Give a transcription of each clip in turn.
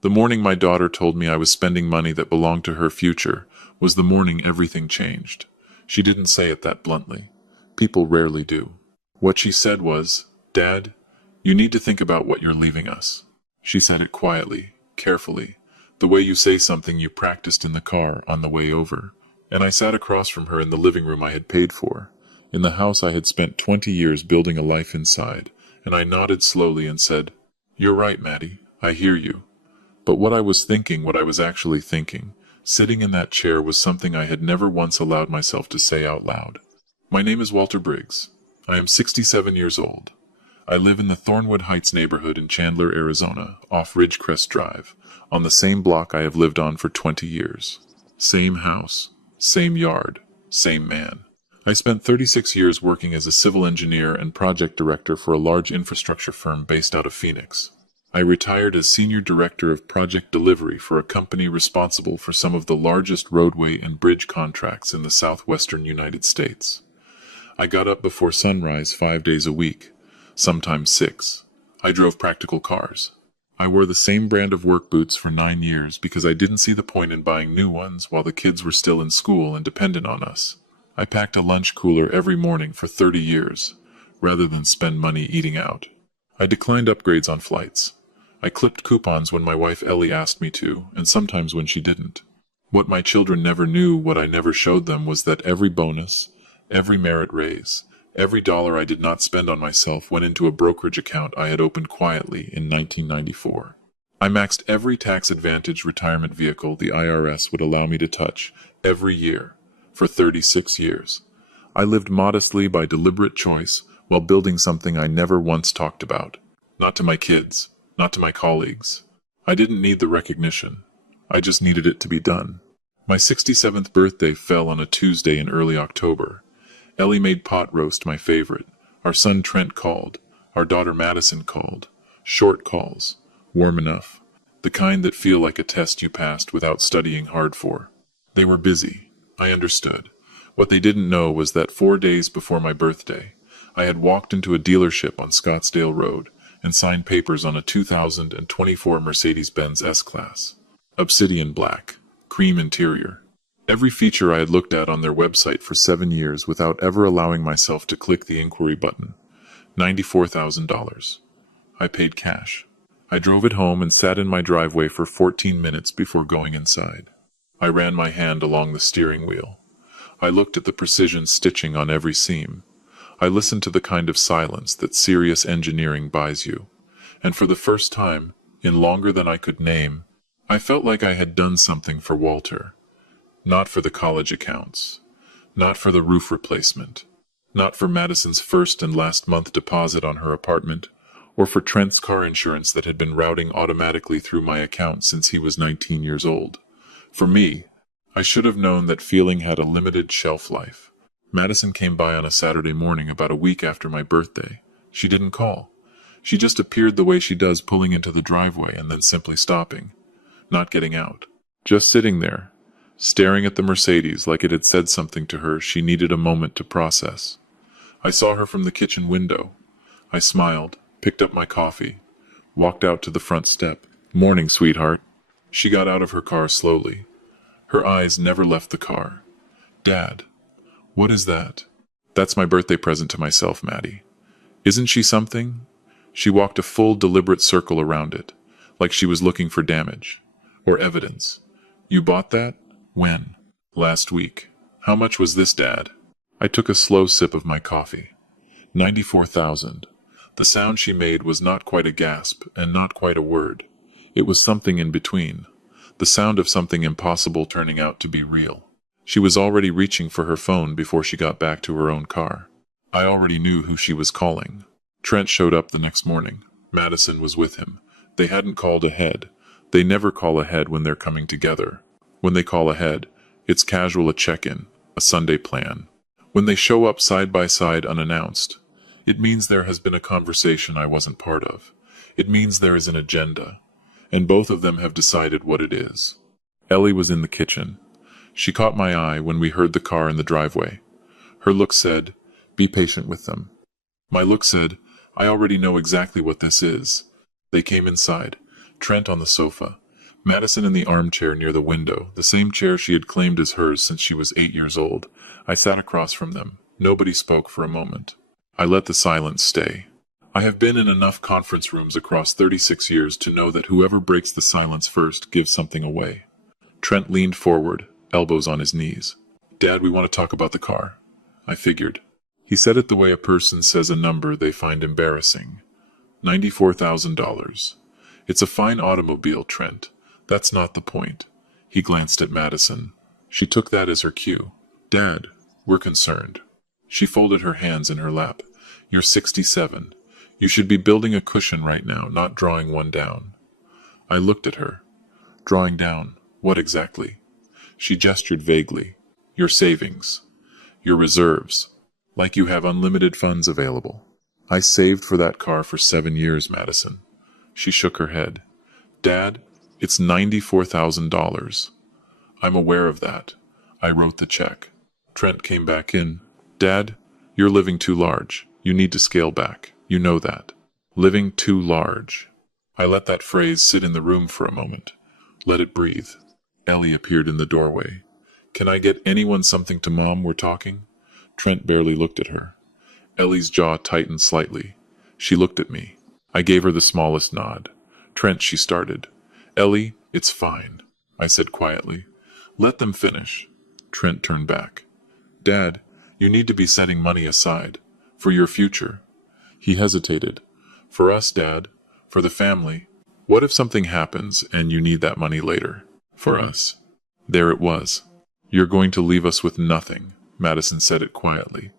The morning my daughter told me I was spending money that belonged to her future was the morning everything changed. She didn't say it that bluntly. People rarely do. What she said was, "Dad, you need to think about what you're leaving us." She said it quietly, carefully, the way you say something you practiced in the car on the way over. And I sat across from her in the living room I had paid for, in the house I had spent 20 years building a life inside, and I nodded slowly and said, "You're right, Maddie, I hear you." But what I was thinking, what I was actually thinking, sitting in that chair, was something I had never once allowed myself to say out loud. My name is Walter Briggs. I am 67 years old. I live in the Thornwood Heights neighborhood in Chandler, Arizona, off Ridgecrest Drive, on the same block I have lived on for 20 years. Same house, same yard, same man. I spent 36 years working as a civil engineer and project director for a large infrastructure firm based out of Phoenix. I retired as senior director of project delivery for a company responsible for some of the largest roadway and bridge contracts in the southwestern United States. I got up before sunrise 5 days a week, sometimes 6. I drove practical cars. I wore the same brand of work boots for 9 years because I didn't see the point in buying new ones while the kids were still in school and dependent on us. I packed a lunch cooler every morning for 30 years, rather than spend money eating out. I declined upgrades on flights. I clipped coupons when my wife Ellie asked me to, and sometimes when she didn't. What my children never knew, what I never showed them, was that every bonus, every merit raise, every dollar I did not spend on myself went into a brokerage account I had opened quietly in 1994. I maxed every tax-advantaged retirement vehicle the IRS would allow me to touch every year for 36 years. I lived modestly by deliberate choice while building something I never once talked about. Not to my kids, not to my colleagues. I didn't need the recognition. I just needed it to be done. My 67th birthday fell on a Tuesday in early October. Ellie made pot roast my favorite. Our son Trent called. Our daughter Madison called. Short calls. Warm enough. The kind that feel like a test you passed without studying hard for. They were busy. I understood. What they didn't know was that 4 days before my birthday, I had walked into a dealership on Scottsdale Road and signed papers on a 2024 Mercedes-Benz S-Class. Obsidian black. Cream interior. Every feature I had looked at on their website for 7 years without ever allowing myself to click the inquiry button. $94,000. I paid cash. I drove it home and sat in my driveway for 14 minutes before going inside. I ran my hand along the steering wheel. I looked at the precision stitching on every seam. I listened to the kind of silence that serious engineering buys you. And for the first time, in longer than I could name, I felt like I had done something for Walter. Not for the college accounts. Not for the roof replacement. Not for Madison's first and last month deposit on her apartment, or for Trent's car insurance that had been routing automatically through my account since he was 19 years old. For me, I should have known that feeling had a limited shelf life. Madison came by on a Saturday morning about a week after my birthday. She didn't call. She just appeared the way she does, pulling into the driveway and then simply stopping. Not getting out. Just sitting there, staring at the Mercedes like it had said something to her she needed a moment to process. I saw her from the kitchen window. I smiled, picked up my coffee, walked out to the front step. "Morning, sweetheart." She got out of her car slowly. Her eyes never left the car. "Dad, what is that?" "That's my birthday present to myself, Maddie." "Isn't she something?" She walked a full, deliberate circle around it, like she was looking for damage or evidence. "You bought that? When?" "Last week." "How much was this, Dad?" I took a slow sip of my coffee. 94,000. The sound she made was not quite a gasp and not quite a word. It was something in between. The sound of something impossible turning out to be real. She was already reaching for her phone before she got back to her own car. I already knew who she was calling. Trent showed up the next morning. Madison was with him. They hadn't called ahead. They never call ahead when they're coming together. When they call ahead, it's casual, a check-in, a Sunday plan. When they show up side by side unannounced, it means there has been a conversation I wasn't part of. It means there is an agenda, and both of them have decided what it is. Ellie was in the kitchen. She caught my eye when we heard the car in the driveway. Her look said, "Be patient with them." My look said, "I already know exactly what this is." They came inside. Trent on the sofa, Madison in the armchair near the window, the same chair she had claimed as hers since she was 8 years old. I sat across from them. Nobody spoke for a moment. I let the silence stay. I have been in enough conference rooms across 36 years to know that whoever breaks the silence first gives something away. Trent leaned forward, elbows on his knees. Dad, we want to talk about the car. I figured. He said it the way a person says a number they find embarrassing. $94,000. It's a fine automobile, Trent. That's not the point. He glanced at Madison. She took that as her cue. Dad, we're concerned. She folded her hands in her lap. You're 67. You should be building a cushion right now, not drawing one down. I looked at her. Drawing down? What exactly? She gestured vaguely. Your savings. Your reserves. Like you have unlimited funds available. I saved for that car for 7 years, Madison. She shook her head. Dad, it's $94,000. I'm aware of that. I wrote the check. Trent came back in. Dad, you're living too large. You need to scale back. You know that. Living too large. I let that phrase sit in the room for a moment. Let it breathe. Ellie appeared in the doorway. Can I get anyone something to Mom? We're talking? Trent barely looked at her. Ellie's jaw tightened slightly. She looked at me. I gave her the smallest nod. Trent, she started. Ellie, it's fine, I said quietly. Let them finish. Trent turned back. Dad, you need to be setting money aside. For your future. He hesitated. For us, Dad. For the family. What if something happens and you need that money later? For us. There it was. You're going to leave us with nothing, Madison said it quietly,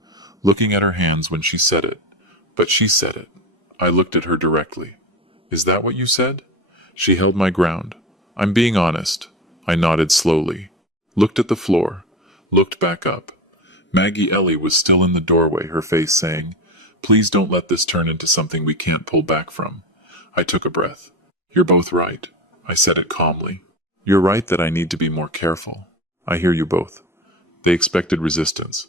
looking at her hands when she said it. But she said it. I looked at her directly. Is that what you said? She held my ground. I'm being honest. I nodded slowly. Looked at the floor. Looked back up. Maggie Ellie was still in the doorway, her face saying, Please don't let this turn into something we can't pull back from. I took a breath. You're both right. I said it calmly. You're right that I need to be more careful. I hear you both. They expected resistance.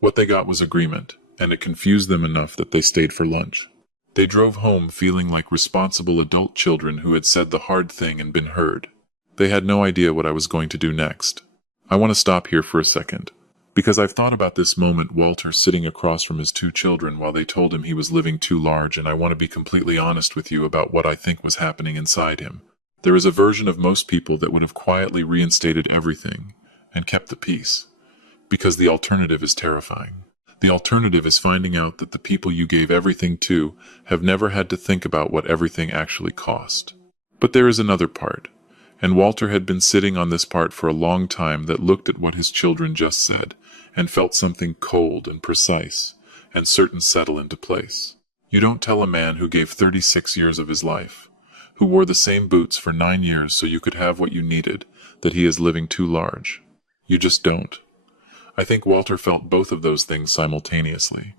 What they got was agreement, and it confused them enough that they stayed for lunch. They drove home feeling like responsible adult children who had said the hard thing and been heard. They had no idea what I was going to do next. I want to stop here for a second, because I've thought about this moment Walter sitting across from his 2 children while they told him he was living too large, and I want to be completely honest with you about what I think was happening inside him. There is a version of most people that would have quietly reinstated everything and kept the peace, because the alternative is terrifying. The alternative is finding out that the people you gave everything to have never had to think about what everything actually cost. But there is another part, and Walter had been sitting on this part for a long time that looked at what his children just said and felt something cold and precise and certain settle into place. You don't tell a man who gave 36 years of his life, who wore the same boots for 9 years so you could have what you needed, that he is living too large. You just don't. I think Walter felt both of those things simultaneously.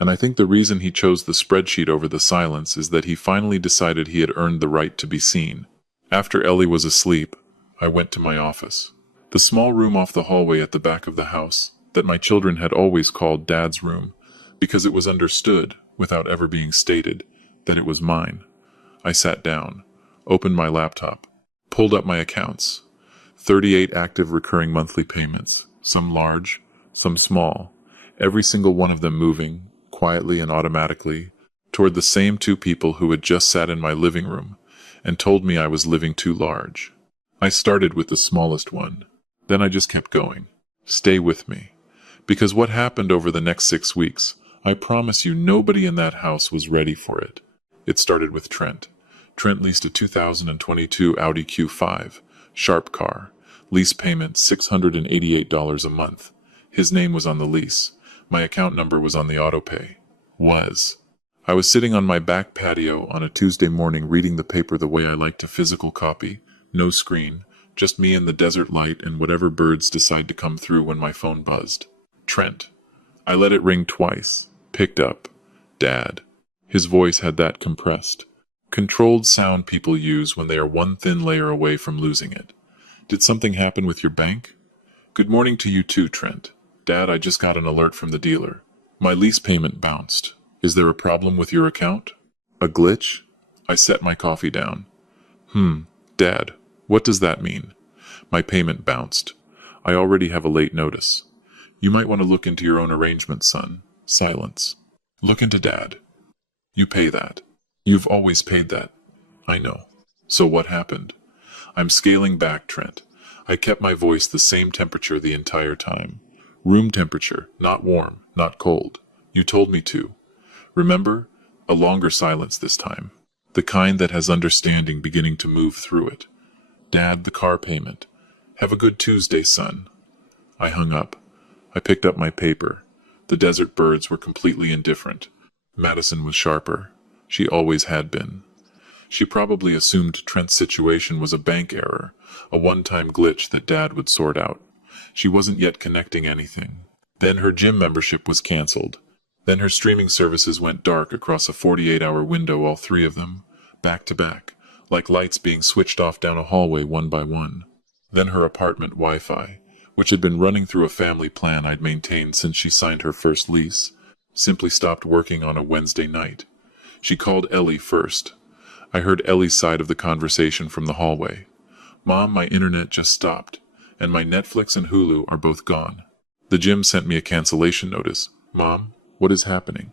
And I think the reason he chose the spreadsheet over the silence is that he finally decided he had earned the right to be seen. After Ellie was asleep, I went to my office. The small room off the hallway at the back of the house that my children had always called Dad's room, because it was understood, without ever being stated, that it was mine. I sat down, opened my laptop, pulled up my accounts. 38 active recurring monthly payments. Some large, some small, every single one of them moving, quietly and automatically, toward the same 2 people who had just sat in my living room and told me I was living too large. I started with the smallest one. Then I just kept going. Stay with me. Because what happened over the next 6 weeks, I promise you nobody in that house was ready for it. It started with Trent. Trent leased a 2022 Audi Q5, sharp car. Lease payment $688 a month. His name was on the lease. My account number was on the autopay. I was sitting on my back patio on a Tuesday morning reading the paper the way I like to physical copy. No screen, just me and the desert light and whatever birds decide to come through when my phone buzzed. Trent. I let it ring twice. Picked up. Dad. His voice had that compressed, controlled sound people use when they are one thin layer away from losing it. Did something happen with your bank? Good morning to you too, Trent. Dad, I just got an alert from the dealer. My lease payment bounced. Is there a problem with your account? A glitch? I set my coffee down. Dad, What does that mean? My payment bounced. I already have a late notice. You might want to look into your own arrangement, son. Silence. Look into Dad. You pay that. You've always paid that. I know. So what happened? I'm scaling back, Trent. I kept my voice the same temperature the entire time. Room temperature, not warm, not cold. You told me to. Remember? A longer silence this time. The kind that has understanding beginning to move through it. Dad, the car payment. Have a good Tuesday, son. I hung up. I picked up my paper. The desert birds were completely indifferent. Madison was sharper. She always had been. She probably assumed Trent's situation was a bank error, a one-time glitch that Dad would sort out. She wasn't yet connecting anything. Then her gym membership was canceled. Then her streaming services went dark across a 48-hour window, all three of them, back to back, like lights being switched off down a hallway one by one. Then her apartment Wi-Fi, which had been running through a family plan I'd maintained since she signed her first lease, simply stopped working on a Wednesday night. She called Ellie first. I heard Ellie's side of the conversation from the hallway. Mom, my internet just stopped, and my Netflix and Hulu are both gone. The gym sent me a cancellation notice. Mom, what is happening?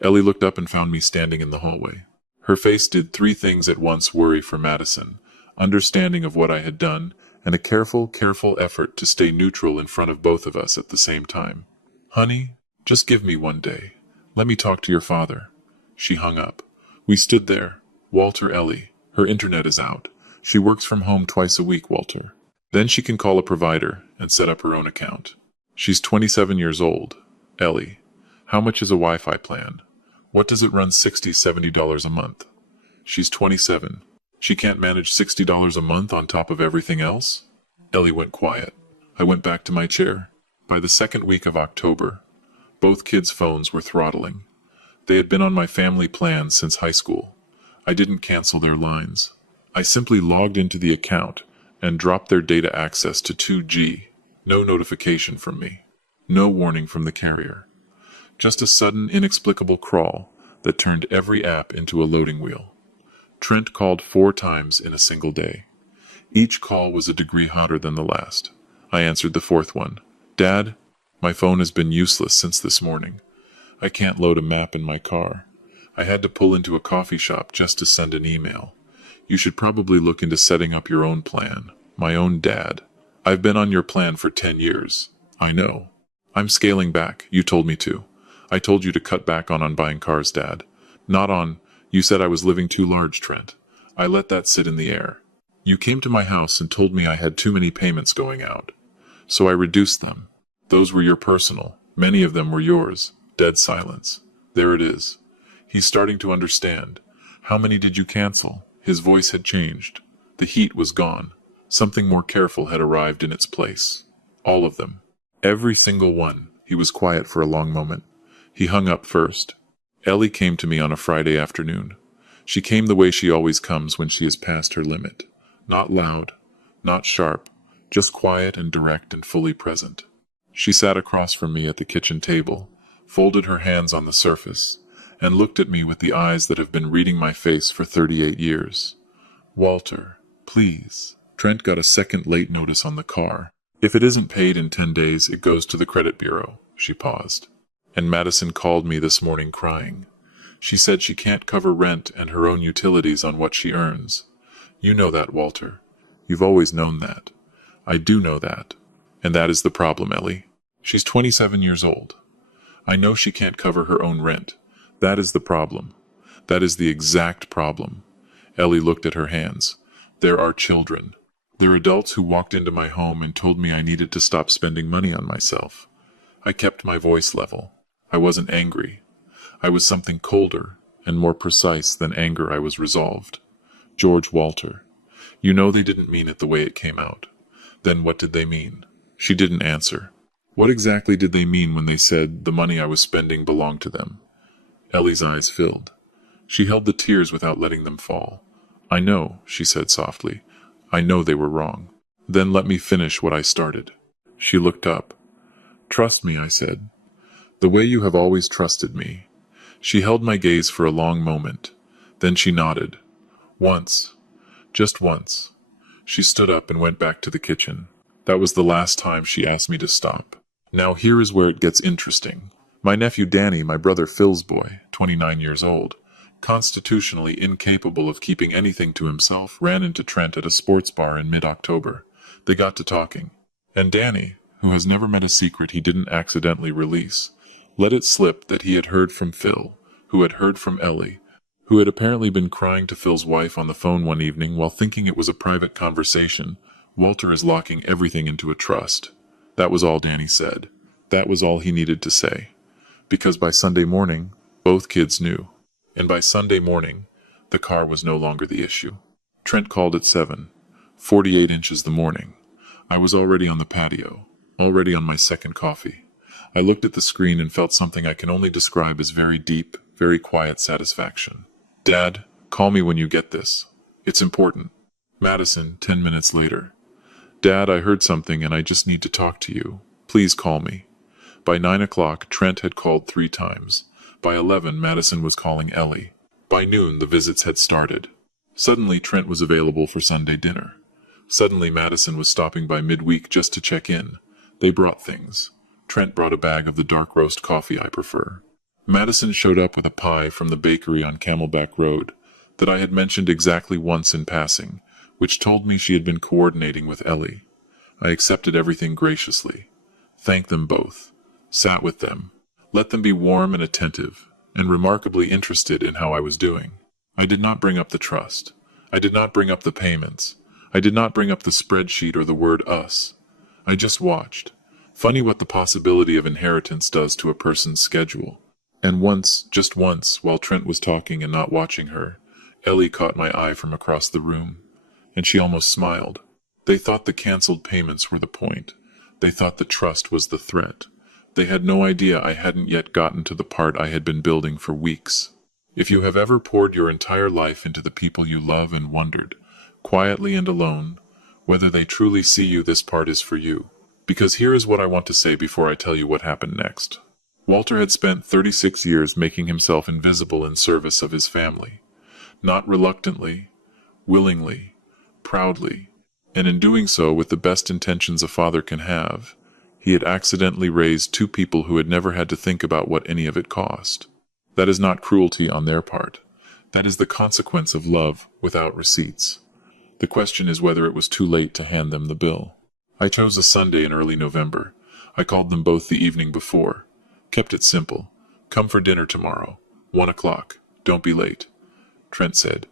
Ellie looked up and found me standing in the hallway. Her face did three things at once: worry for Madison, understanding of what I had done, and a careful effort to stay neutral in front of both of us at the same time. Honey, just give me one day. Let me talk to your father. She hung up. We stood there. Walter, Ellie. Her internet is out. She works from home twice a week, Walter. Then she can call a provider and set up her own account. She's 27 years old. Ellie. How much is a Wi-Fi plan? What does it run? $60-70 a month. She's 27. She can't manage $60 a month on top of everything else? Ellie went quiet. I went back to my chair. By the second week of October, both kids' phones were throttling. They had been on my family plan since high school. I didn't cancel their lines. I simply logged into the account and dropped their data access to 2G. No notification from me. No warning from the carrier. Just a sudden, inexplicable crawl that turned every app into a loading wheel. Trent called 4 times in a single day. Each call was a degree hotter than the last. I answered the 4th one. Dad, my phone has been useless since this morning. I can't load a map in my car. I had to pull into a coffee shop just to send an email. You should probably look into setting up your own plan. My own dad. I've been on your plan for 10 years. I know. I'm scaling back. You told me to. I told you to cut back on buying cars, Dad. Not on. You said I was living too large, Trent. I let that sit in the air. You came to my house and told me I had too many payments going out. So I reduced them. Those were your personal. Many of them were yours. Dead silence. There it is. He's starting to understand. How many did you cancel? His voice had changed. The heat was gone. Something more careful had arrived in its place. All of them. Every single one. He was quiet for a long moment. He hung up first. Ellie came to me on a Friday afternoon. She came the way she always comes when she has passed her limit. Not loud, not sharp, just quiet and direct and fully present. She sat across from me at the kitchen table, folded her hands on the surface, and looked at me with the eyes that have been reading my face for 38 years. Walter, please. Trent got a second late notice on the car. If it isn't paid in 10 days, it goes to the credit bureau. She paused. And Madison called me this morning crying. She said she can't cover rent and her own utilities on what she earns. You know that, Walter. You've always known that. I do know that. And that is the problem, Ellie. She's 27 years old. I know she can't cover her own rent. That is the problem. That is the exact problem. Ellie looked at her hands. There are children. They're adults who walked into my home and told me I needed to stop spending money on myself. I kept my voice level. I wasn't angry. I was something colder and more precise than anger. I was resolved. George, Walter. You know they didn't mean it the way it came out. Then what did they mean? She didn't answer. What exactly did they mean when they said the money I was spending belonged to them? Ellie's eyes filled. She held the tears without letting them fall. I know, she said softly. I know they were wrong. Then let me finish what I started. She looked up. Trust me, I said. The way you have always trusted me. She held my gaze for a long moment. Then she nodded. Once. Just once. She stood up and went back to the kitchen. That was the last time she asked me to stop. Now here is where it gets interesting. My nephew Danny, my brother Phil's boy, 29 years old, constitutionally incapable of keeping anything to himself, ran into Trent at a sports bar in mid-October. They got to talking. And Danny, who has never met a secret he didn't accidentally release, let it slip that he had heard from Phil, who had heard from Ellie, who had apparently been crying to Phil's wife on the phone one evening while thinking it was a private conversation. Walter is locking everything into a trust. That was all Danny said. That was all he needed to say. Because by Sunday morning, both kids knew. And by Sunday morning, the car was no longer the issue. Trent called at 7, 48 inches the morning. I was already on the patio, already on my second coffee. I looked at the screen and felt something I can only describe as very deep, very quiet satisfaction. Dad, call me when you get this. It's important. Madison, 10 minutes later. Dad, I heard something and I just need to talk to you. Please call me. By 9 o'clock, Trent had called 3 times. By 11, Madison was calling Ellie. By noon, the visits had started. Suddenly, Trent was available for Sunday dinner. Suddenly, Madison was stopping by midweek just to check in. They brought things. Trent brought a bag of the dark roast coffee I prefer. Madison showed up with a pie from the bakery on Camelback Road that I had mentioned exactly once in passing, which told me she had been coordinating with Ellie. I accepted everything graciously. Thanked them both. Sat with them. Let them be warm and attentive, and remarkably interested in how I was doing. I did not bring up the trust. I did not bring up the payments. I did not bring up the spreadsheet or the word us. I just watched. Funny what the possibility of inheritance does to a person's schedule. And once, just once, while Trent was talking and not watching her, Ellie caught my eye from across the room, and she almost smiled. They thought the cancelled payments were the point. They thought the trust was the threat. They had no idea I hadn't yet gotten to the part I had been building for weeks. If you have ever poured your entire life into the people you love and wondered, quietly and alone, whether they truly see you, this part is for you. Because here is what I want to say before I tell you what happened next. Walter had spent 36 years making himself invisible in service of his family. Not reluctantly, willingly, proudly, and in doing so with the best intentions a father can have, he had accidentally raised 2 people who had never had to think about what any of it cost. That is not cruelty on their part. That is the consequence of love without receipts. The question is whether it was too late to hand them the bill. I chose a Sunday in early November. I called them both the evening before. Kept it simple. Come for dinner tomorrow. 1 o'clock. Don't be late. Trent said,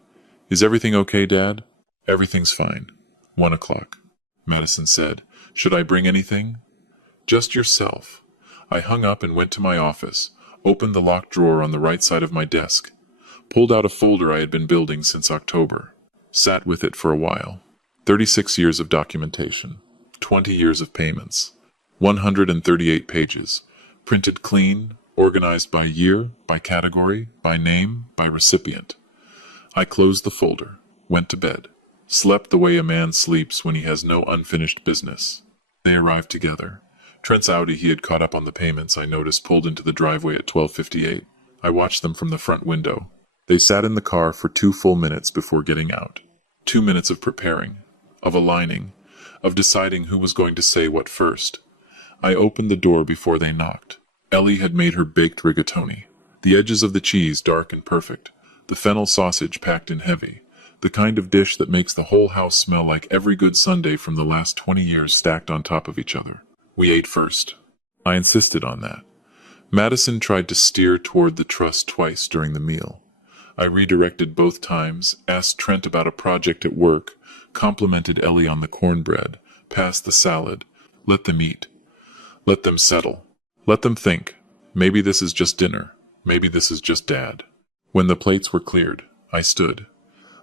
Is everything okay, Dad? Everything's fine. 1 o'clock. Madison said, Should I bring anything? Just yourself. I hung up and went to my office, opened the locked drawer on the right side of my desk, pulled out a folder I had been building since October, sat with it for a while. 36 years of documentation, 20 years of payments, 138 pages, printed clean, organized by year, by category, by name, by recipient. I closed the folder, went to bed, slept the way a man sleeps when he has no unfinished business. They arrived together. Trent's Audi he had caught up on the payments, I noticed, pulled into the driveway at 12:58. I watched them from the front window. They sat in the car for 2 full minutes before getting out. 2 minutes of preparing, of aligning, of deciding who was going to say what first. I opened the door before they knocked. Ellie had made her baked rigatoni. The edges of the cheese dark and perfect. The fennel sausage packed in heavy. The kind of dish that makes the whole house smell like every good Sunday from the last 20 years stacked on top of each other. We ate first. I insisted on that. Madison tried to steer toward the trust twice during the meal. I redirected both times, asked Trent about a project at work, complimented Ellie on the cornbread, passed the salad. Let them eat. Let them settle. Let them think. Maybe this is just dinner. Maybe this is just Dad. When the plates were cleared, I stood.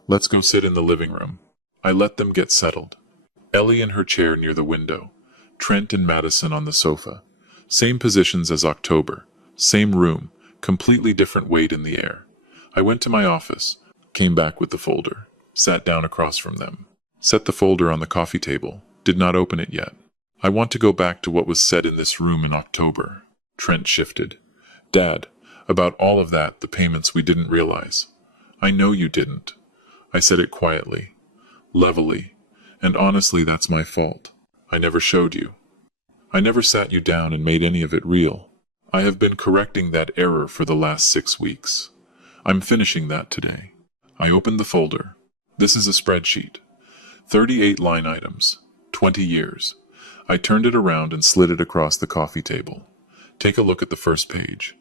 Let's go sit in the living room. I let them get settled. Ellie in her chair near the window. Trent and Madison on the sofa. Same positions as October. Same room. Completely different weight in the air. I went to my office. Came back with the folder. Sat down across from them. Set the folder on the coffee table. Did not open it yet. I want to go back to what was said in this room in October. Trent shifted. Dad, about all of that, the payments we didn't realize. I know you didn't. I said it quietly, levelly, And honestly, that's my fault. I never showed you. I never sat you down and made any of it real. I have been correcting that error for the last 6 weeks. I'm finishing that today. I opened the folder. This is a spreadsheet. 38 line items. 20 years. I turned it around and slid it across the coffee table. Take a look at the first page.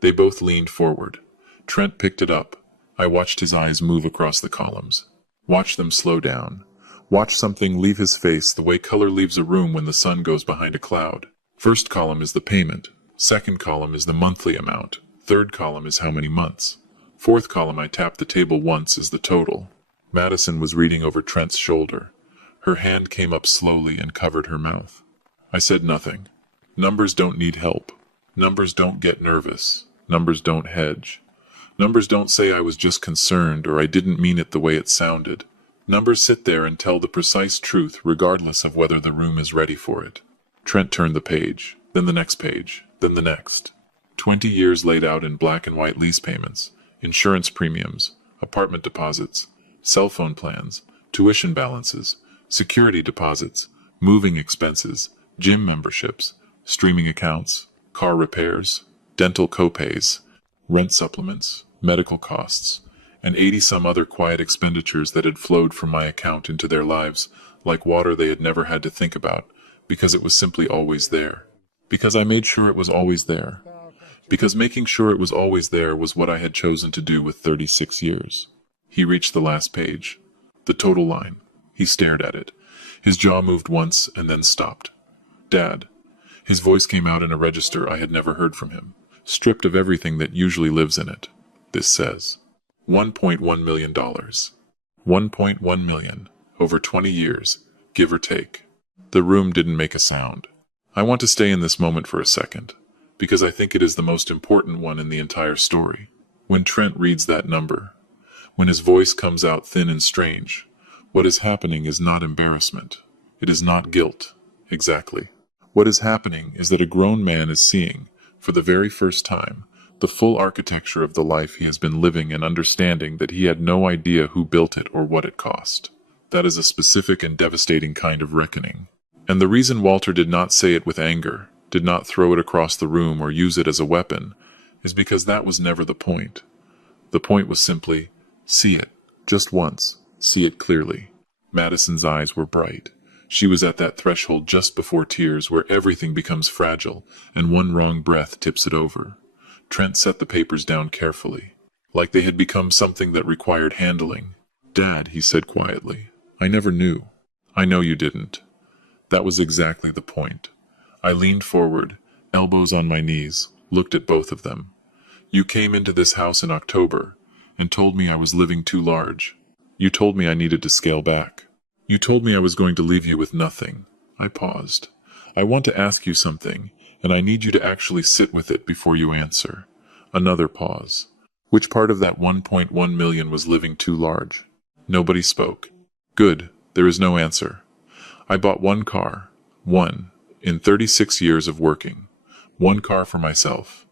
They both leaned forward. Trent picked it up. I watched his eyes move across the columns. Watched them slow down. Watch something leave his face the way color leaves a room when the sun goes behind a cloud. First column is the payment. Second column is the monthly amount. Third column is how many months. Fourth column, I tapped the table once, is the total. Madison was reading over Trent's shoulder. Her hand came up slowly and covered her mouth. I said nothing. Numbers don't need help. Numbers don't get nervous. Numbers don't hedge. Numbers don't say I was just concerned or I didn't mean it the way it sounded. Numbers sit there and tell the precise truth regardless of whether the room is ready for it. Trent turned the page, then the next page, then the next. 20 years laid out in black and white lease payments, insurance premiums, apartment deposits, cell phone plans, tuition balances, security deposits, moving expenses, gym memberships, streaming accounts, car repairs, dental copays, rent supplements, medical costs, and 80-some other quiet expenditures that had flowed from my account into their lives like water they had never had to think about, because it was simply always there. Because I made sure it was always there. Because making sure it was always there was what I had chosen to do with 36 years. He reached the last page. The total line. He stared at it. His jaw moved once and then stopped. Dad. His voice came out in a register I had never heard from him, stripped of everything that usually lives in it. This says $1.1 million. $1.1 million. Over 20 years, give or take. The room didn't make a sound. I want to stay in this moment for a second, because I think it is the most important one in the entire story. When Trent reads that number, when his voice comes out thin and strange, what is happening is not embarrassment. It is not guilt. Exactly. What is happening is that a grown man is seeing, for the very first time, the full architecture of the life he has been living and understanding that he had no idea who built it or what it cost. That is a specific and devastating kind of reckoning. And the reason Walter did not say it with anger, did not throw it across the room or use it as a weapon, is because that was never the point. The point was simply, see it, just once, see it clearly. Madison's eyes were bright. She was at that threshold just before tears where everything becomes fragile and one wrong breath tips it over. Trent set the papers down carefully, like they had become something that required handling. Dad, he said quietly, I never knew. I know you didn't. That was exactly the point. I leaned forward, elbows on my knees, looked at both of them. You came into this house in October and told me I was living too large. You told me I needed to scale back. You told me I was going to leave you with nothing. I paused. I want to ask you something, and I need you to actually sit with it before you answer. Another pause. Which part of that 1.1 million was living too large? Nobody spoke. Good, there is no answer. I bought one car. One. In 36 years of working. One car for myself.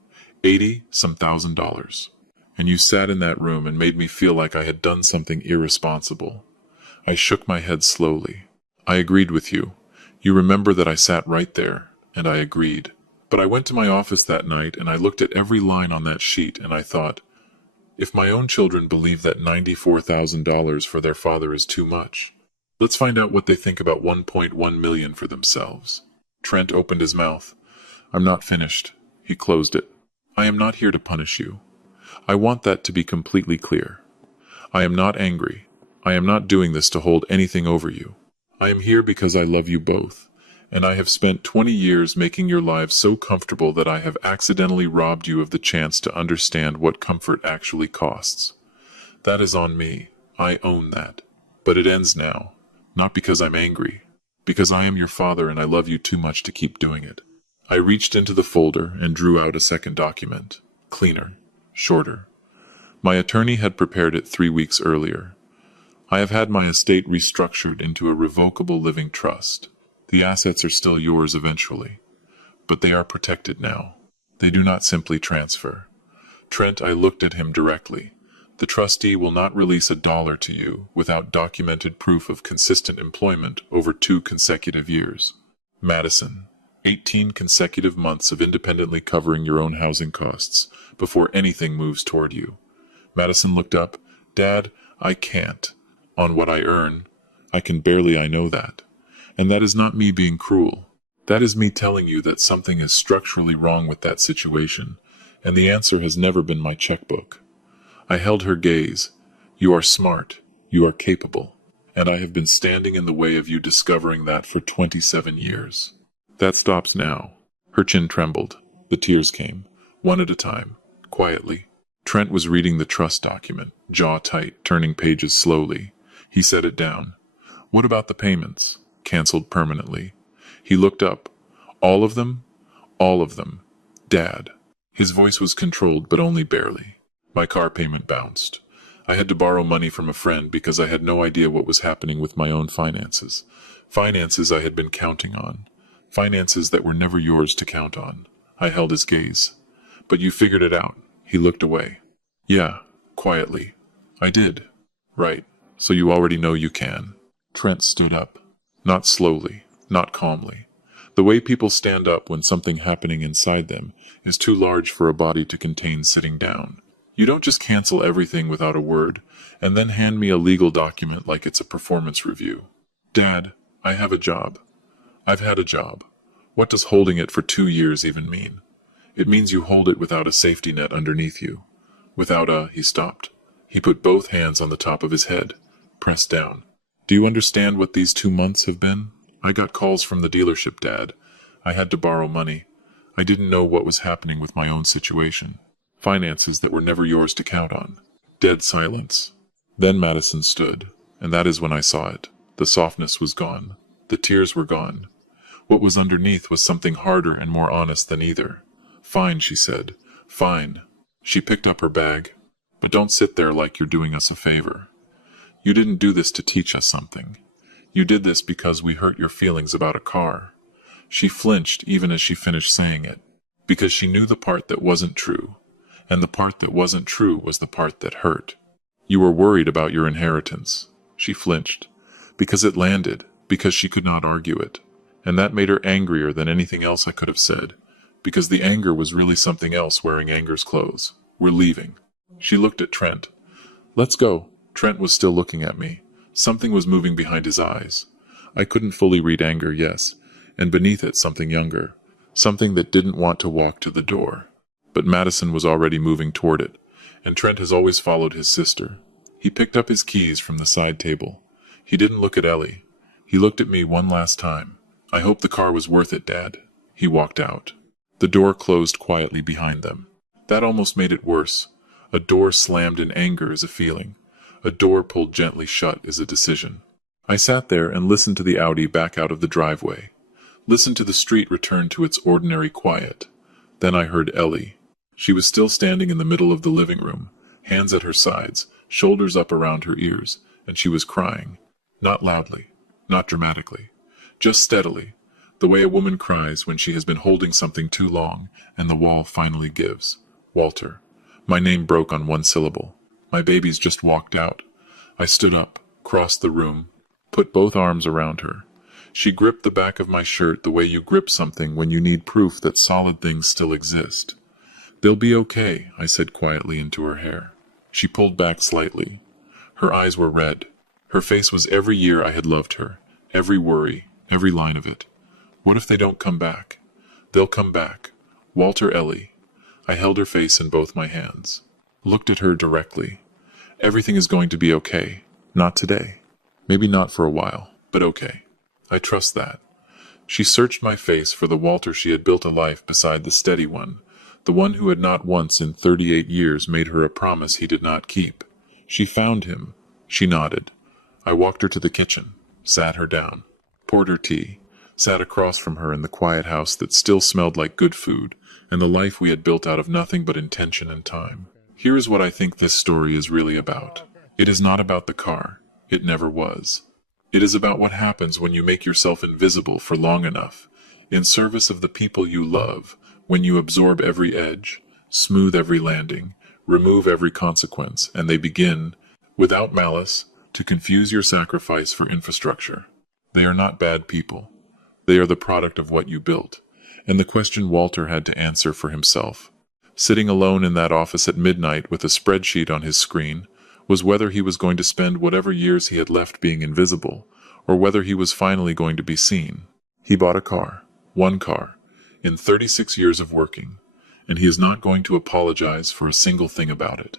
80-some thousand dollars. And you sat in that room and made me feel like I had done something irresponsible. I shook my head slowly. I agreed with you. You remember that I sat right there, and I agreed. But I went to my office that night and I looked at every line on that sheet and I thought, if my own children believe that $94,000 for their father is too much, let's find out what they think about 1.1 million for themselves. Trent opened his mouth. I'm not finished. He closed it. I am not here to punish you. I want that to be completely clear. I am not angry. I am not doing this to hold anything over you. I am here because I love you both, and I have spent 20 years making your lives so comfortable that I have accidentally robbed you of the chance to understand what comfort actually costs. That is on me. I own that. But it ends now. Not because I'm angry. Because I am your father and I love you too much to keep doing it. I reached into the folder and drew out a second document. Cleaner. Shorter. My attorney had prepared it 3 weeks earlier. I have had my estate restructured into a revocable living trust. The assets are still yours eventually. But they are protected now. They do not simply transfer. Trent, I looked at him directly. The trustee will not release $1 to you without documented proof of consistent employment over 2 consecutive years. Madison, 18 consecutive months of independently covering your own housing costs before anything moves toward you. Madison looked up. Dad, I can't. On what I earn, I can barely, I know that. And that is not me being cruel. That is me telling you that something is structurally wrong with that situation, and the answer has never been my checkbook. I held her gaze. You are smart. You are capable. And I have been standing in the way of you discovering that for 27 years. That stops now. Her chin trembled. The tears came, one at a time, quietly. Trent was reading the trust document, jaw tight, turning pages slowly. He set it down. What about the payments? Cancelled permanently. He looked up. All of them? All of them. Dad. His voice was controlled, but only barely. My car payment bounced. I had to borrow money from a friend because I had no idea what was happening with my own finances. Finances I had been counting on. Finances that were never yours to count on. I held his gaze. But you figured it out. He looked away. Yeah, quietly. I did. Right. So you already know you can. Trent stood up. Not slowly, not calmly. The way people stand up when something happening inside them is too large for a body to contain sitting down. You don't just cancel everything without a word, and then hand me a legal document like it's a performance review. Dad, I have a job. I've had a job. What does holding it for 2 years even mean? It means you hold it without a safety net underneath you. He stopped. He put both hands on the top of his head, pressed down. Do you understand what these 2 months have been? I got calls from the dealership, Dad. I had to borrow money. I didn't know what was happening with my own situation. Finances that were never yours to count on. Dead silence. Then Madison stood, and that is when I saw it. The softness was gone. The tears were gone. What was underneath was something harder and more honest than either. Fine, she said. Fine. She picked up her bag. But don't sit there like you're doing us a favor. You didn't do this to teach us something. You did this because we hurt your feelings about a car. She flinched even as she finished saying it, because she knew the part that wasn't true. And the part that wasn't true was the part that hurt. You were worried about your inheritance. She flinched. Because it landed. Because she could not argue it. And that made her angrier than anything else I could have said. Because the anger was really something else wearing anger's clothes. We're leaving. She looked at Trent. Let's go. Trent was still looking at me. Something was moving behind his eyes. I couldn't fully read anger, yes. And beneath it something younger. Something that didn't want to walk to the door. But Madison was already moving toward it, and Trent has always followed his sister. He picked up his keys from the side table. He didn't look at Ellie. He looked at me one last time. I hope the car was worth it, Dad. He walked out. The door closed quietly behind them. That almost made it worse. A door slammed in anger is a feeling. A door pulled gently shut is a decision. I sat there and listened to the Audi back out of the driveway. Listened to the street return to its ordinary quiet. Then I heard Ellie. She was still standing in the middle of the living room, hands at her sides, shoulders up around her ears, and she was crying. Not loudly, not dramatically, just steadily, the way a woman cries when she has been holding something too long and the wall finally gives. Walter. My name broke on one syllable. My babies just walked out. I stood up, crossed the room, put both arms around her. She gripped the back of my shirt the way you grip something when you need proof that solid things still exist. They'll be okay, I said quietly into her hair. She pulled back slightly. Her eyes were red. Her face was every year I had loved her. Every worry, every line of it. What if they don't come back? They'll come back. Walter, Ellie. I held her face in both my hands. Looked at her directly. Everything is going to be okay. Not today. Maybe not for a while, but okay. I trust that. She searched my face for the Walter she had built a life beside the steady one. The one who had not once in 38 years made her a promise he did not keep. She found him. She nodded. I walked her to the kitchen, sat her down, poured her tea, sat across from her in the quiet house that still smelled like good food, and the life we had built out of nothing but intention and time. Here is what I think this story is really about. It is not about the car. It never was. It is about what happens when you make yourself invisible for long enough, in service of the people you love, when you absorb every edge, smooth every landing, remove every consequence, and they begin, without malice, to confuse your sacrifice for infrastructure. They are not bad people. They are the product of what you built. And the question Walter had to answer for himself, sitting alone in that office at midnight with a spreadsheet on his screen, was whether he was going to spend whatever years he had left being invisible, or whether he was finally going to be seen. He bought a car, one car, in 36 years of working, and he is not going to apologize for a single thing about it.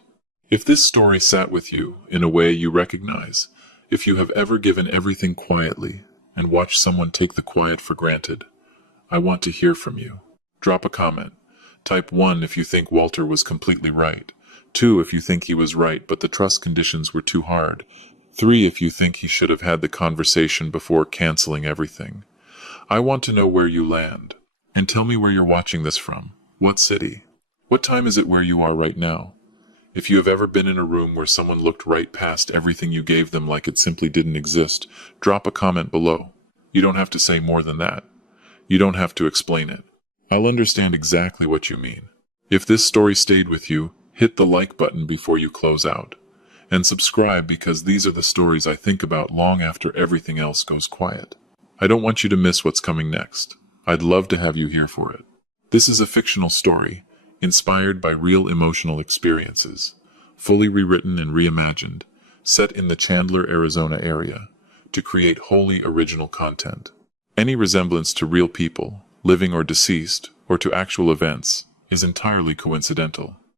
If this story sat with you in a way you recognize, if you have ever given everything quietly and watched someone take the quiet for granted, I want to hear from you. Drop a comment. Type 1 if you think Walter was completely right. 2 if you think he was right but the trust conditions were too hard. 3 if you think he should have had the conversation before canceling everything. I want to know where you land. And tell me where you're watching this from. What city? What time is it where you are right now? If you have ever been in a room where someone looked right past everything you gave them like it simply didn't exist, drop a comment below. You don't have to say more than that. You don't have to explain it. I'll understand exactly what you mean. If this story stayed with you, hit the like button before you close out. And subscribe because these are the stories I think about long after everything else goes quiet. I don't want you to miss what's coming next. I'd love to have you here for it. This is a fictional story, inspired by real emotional experiences, fully rewritten and reimagined, set in the Chandler, Arizona area, to create wholly original content. Any resemblance to real people, living or deceased, or to actual events, is entirely coincidental.